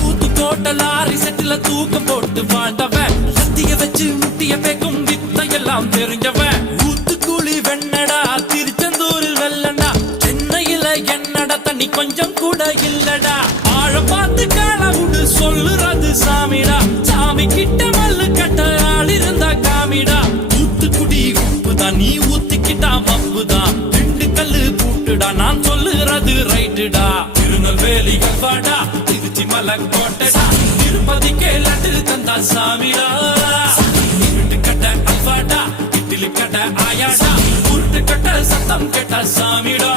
Uthukottai lorry செட்டில தூக்கம் போட்டு வாழ்ந்தவன் சத்திய வச்சு முட்டிய பேக்கும் வித்தையெல்லாம் தெரிஞ்சவன் ஊத்துக்குழி வெண்ணடா திருச்செந்தூரில் வெள்ளடா சென்னையில என்னடா தண்ணி கொஞ்சம் கூட இல்லடா ஆழம் பார்த்து காலவுடு சொல்லுறது சாமிடா சாமி கிட்ட மல்லு கட்ட ஆள் இருந்தா காமிடா ஊத்துக்குடி உப்புதான் நீ ஊத்திக்கிட்டா மப்புதான் ரெண்டு கல்லு கூட்டுடா நான் சொல்லுறது ரைட்டுடா திருநெல்வேலி கல்வாடா திருச்சி மலக்கோட்டடா திருப்பதிக்கே லட்டு தந்தா சாமிடா வீட்டு கட்ட அல்வாடா இட்லி கட்ட ஆயாடா உருட்டு கட்ட சத்தம் கெட்ட சாமிடா